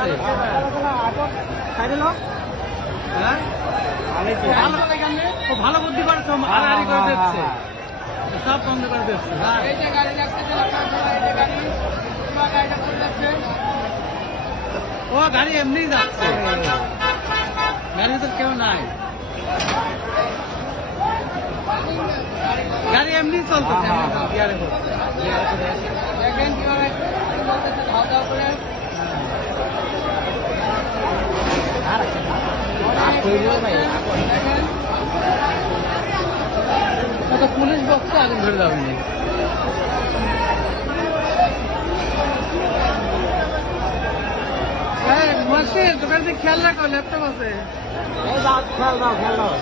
যাচ্ছে হ্যাঁ ভালো বুদ্ধি পারছো হারাহারি করে দিচ্ছে সব বন্ধ করে দিচ্ছে ও গাড়ি এমনি যাচ্ছে গাড়ি তো কেউ নাই গাড়ি এমনি চলতেছে দেখেন কিভাবে ধাও ধাও করে পুলিশ বক্সে আগুন ধরে যাবেনি দোকান থেকে খেয়াল রাখো ল্যাপটপ আছে খেয়াল দাও